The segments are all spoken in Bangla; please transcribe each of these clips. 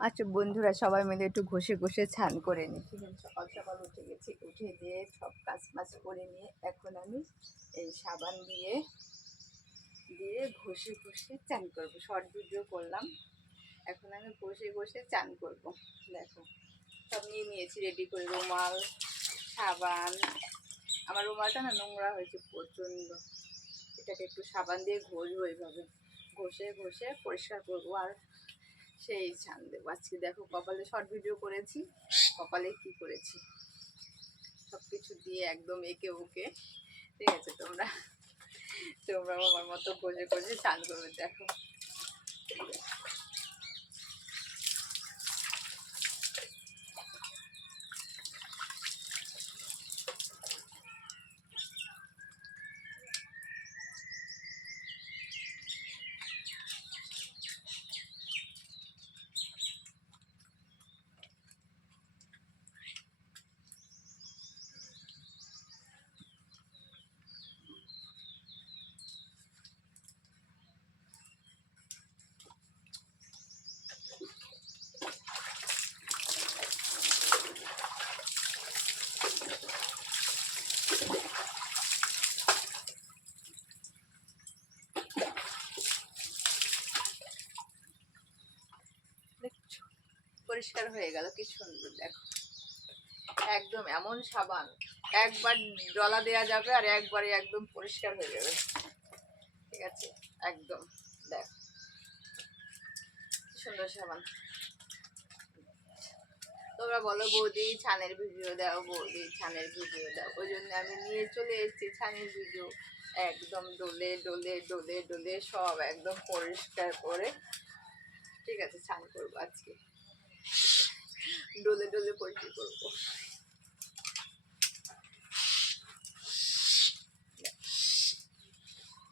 আচ্ছা বন্ধুরা সবাই মিলে একটু ঘষে ঘষে স্নান করে নিই সকাল সকাল উঠে গেছি, উঠে দিয়ে সব কাজ মাছ করে নিয়ে এখন আমি এই সাবান দিয়ে দিয়ে ঘষে ঘষে চান করব। শর্ট ভিডিও করলাম, এখন আমি ঘষে ঘষে চান করব। দেখো, সব নিয়ে নিয়েছি রেডি করে রুমাল, সাবান। আমার রুমালটা না নোংরা হয়েছে প্রচণ্ড। এটাকে একটু সাবান দিয়ে ঘষবো এইভাবে। ঘষে ঘষে পরিষ্কার করব। আর সেই ছান দেবো। আজকে দেখো কপালে শর্ট ভিডিও করেছি, কপালে কি করেছি? সব কিছু দিয়ে একদম একে ওকে। ঠিক আছে, তোমরা তোমরা আমার মতো ঘষে ঘষে চান করবে দেখো। দেখছ পরিষ্কার হয়ে গেল, কি সুন্দর, দেখো। একদম এমন সাবান, একবার ডলা দেওয়া যাবে আর একবারে একদম পরিষ্কার হয়ে যাবে। ঠিক আছে? একদম, দেখ। সুন্দর সাবান। তোমরা বলো বৌদি, ছানের ভিডিও দাও, বৌদি, ছানের ভিডিও দাও। ওই জন্য আমি নিয়ে চলে এসেছি ছানের ভিডিও। একদম ডোলে ডোলে ডোলে ডোলে সব একদম পরিষ্কার করে। ঠিক আছে স্নান করব আজকে। ডলে ডলে পরিষ্কার করব।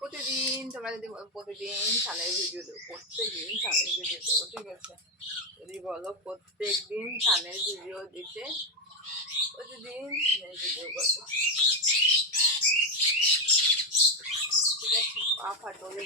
প্রতিদিন তোমরা যদি প্রতিদিন স্নানের ভিডিও দেবো, প্রত্যেকদিন স্নানের ভিডিও দেবো, ঠিক আছে? যদি বলো, প্রত্যেকদিন দিন ভিডিও দিতে প্রতিদিন স্নানের ভিডিও করব ঠিক আছে, পা ফাটলে।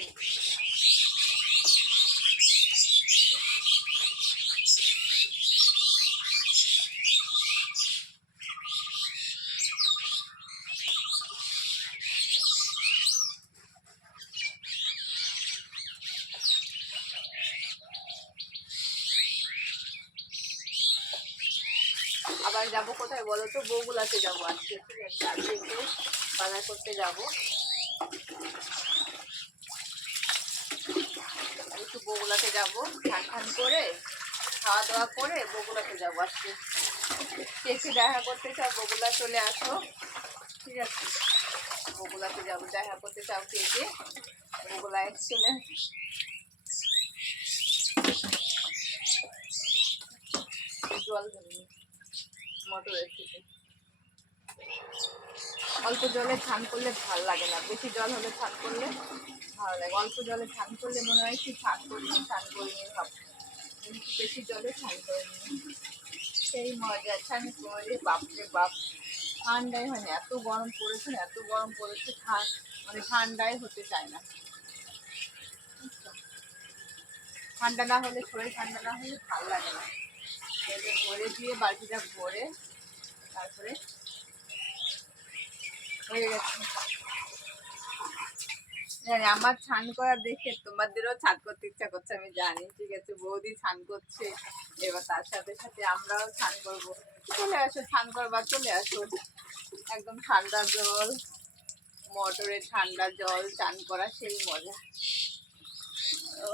আবার যাব কোথায় বলো তো? বগুলাতে যাব আজকে। ঠিক আছে আজকে একটু করতে যাব। একটু বগুলাতে যাব। খান খান করে, খাওয়া দাওয়া করে বগুলাতে যাব আজকে। কে কে দেখা করতে চাও বগুলা চলে আসো। ঠিক আছে? বগুলাতে যাব, দেখা করতে চাও কে বগুলা চলে জল ধরিনি থেকে অল্প জলে স্নান করলে ভালো লাগে না। বেশি জল হলে স্নান করলে ভালো লাগে। অল্প জলে স্নান করলে মনে হয় কি স্নান করিনি স্নান করিনি কিন্তু বেশি জলে স্নান করিনি সেই মজা, স্নান করে বাপরে বাপ। ঠান্ডায় হয় না, এত গরম পড়েছে এত গরম পড়েছে মানে ঠান্ডায় হতে চায় না। ঠান্ডা না হলে শরীর ঠান্ডা না হলে ভালো লাগে না। ভরে দিয়ে বালতিটা ভরে তারপরে হয়ে গেছে। আমার স্নান করা দেখে তোমাদেরও স্নান করতে ইচ্ছা করছে, আমি জানি, ঠিক আছে, বৌদি স্নান করছে, এবার তার সাথে সাথে আমরাও স্নান করব। চলে আসো স্নান করবার চলে আসো। একদম ঠান্ডা জল মোটরে ঠান্ডা জল, চান করা সেই মজা। ও।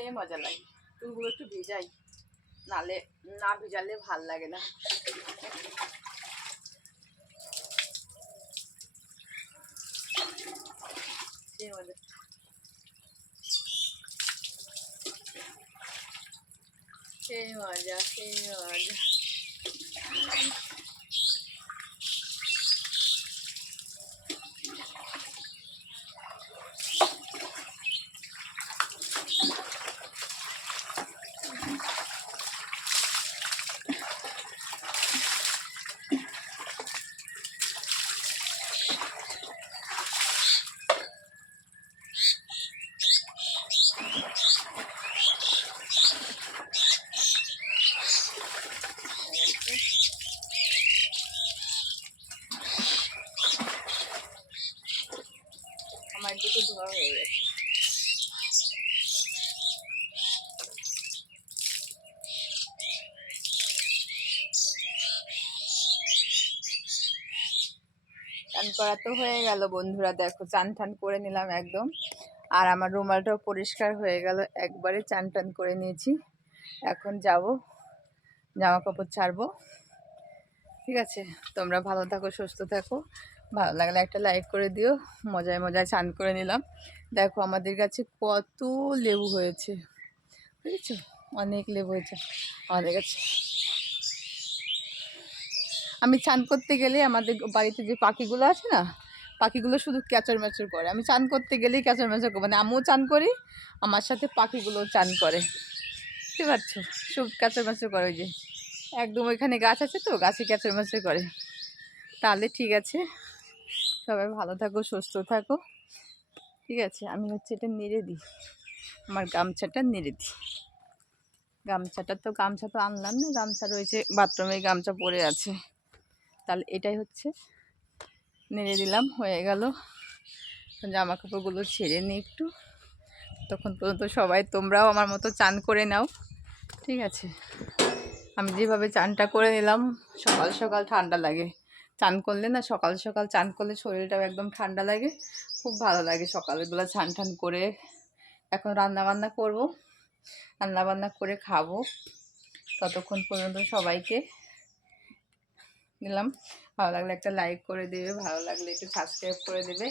সেই মজা লাগে। চুলগুলো একটু ভিজাই, নালে না ভিজালে ভালো লাগে না। সেই মজা সেই মজা সেই মজা। আমার দুটো ধোয়া হয়ে গেছে। চান করা তো হয়ে গেল বন্ধুরা, দেখো চান টান করে নিলাম একদম। আর আমার রুমালটাও পরিষ্কার হয়ে গেল, একবারে চান টান করে নিয়েছি। এখন যাব জামা কাপড় ছাড়বো। ঠিক আছে, তোমরা ভালো থাকো, সুস্থ থাকো। ভালো লাগলে একটা লাইক করে দিও। মজায় মজায় চান করে নিলাম। দেখো আমাদের কাছে কত লেবু হয়েছে। বুঝেছ? অনেক লেবু হয়েছে। আমাদের কাছে আমি চান করতে গেলে আমাদের বাড়িতে যে পাখিগুলো আছে না, পাখিগুলো শুধু ক্যাচর ম্যাচর করে। আমি চান করতে গেলেই ক্যাচর ম্যাচর মানে আমিও চান করি, আমার সাথে পাখিগুলোও চান করে। বুঝতে পারছ? সব ক্যাচর ম্যাচর করে ওই যে। একদম ওইখানে গাছ আছে তো, গাছে ক্যাচর ম্যাচর করে। তাহলে ঠিক আছে। সবাই ভালো থাকো, সুস্থ থাকো। ঠিক আছে, আমি হচ্ছে এটা নেড়ে দিই। আমার গামছাটা নেড়ে দিই। গামছাটা তো গামছা তো আনলাম না, গামছা রয়েছে, বাথরুমে গামছা পরে আছে। তাহলে এটাই হচ্ছে। নেড়ে দিলাম, হয়ে গেল। জামা কাপড়গুলো ছেড়ে নিই একটু। তখন পর্যন্ত সবাই তোমরাও আমার মতো চান করে নাও। ঠিক আছে, আমি যেভাবে চানটা করে নিলাম, সকাল সকাল ঠান্ডা লাগে। চান করলে না সকাল সকাল চান করলে শরীরটাও একদম ঠান্ডা লাগে। খুব ভালো লাগে সকালবেলা চান, টান করে এখন রান্না বান্না করব। রান্না বান্না করে খাব। ততক্ষণ পর্যন্ত সবাইকে দিলাম। ভালো লাগলে একটা লাইক করে দেবে, ভালো লাগলে একটু সাবস্ক্রাইব করে দেবে।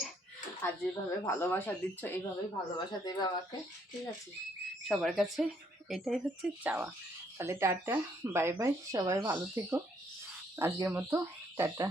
আর যেভাবে ভালোবাসা দিচ্ছ, এইভাবেই ভালোবাসা দেবে আমাকে। ঠিক আছে? সবার কাছে এটাই হচ্ছে চাওয়া। তাহলে টাটা বাই বাই সবাই ভালো থেকো। আজকের মতো টাটা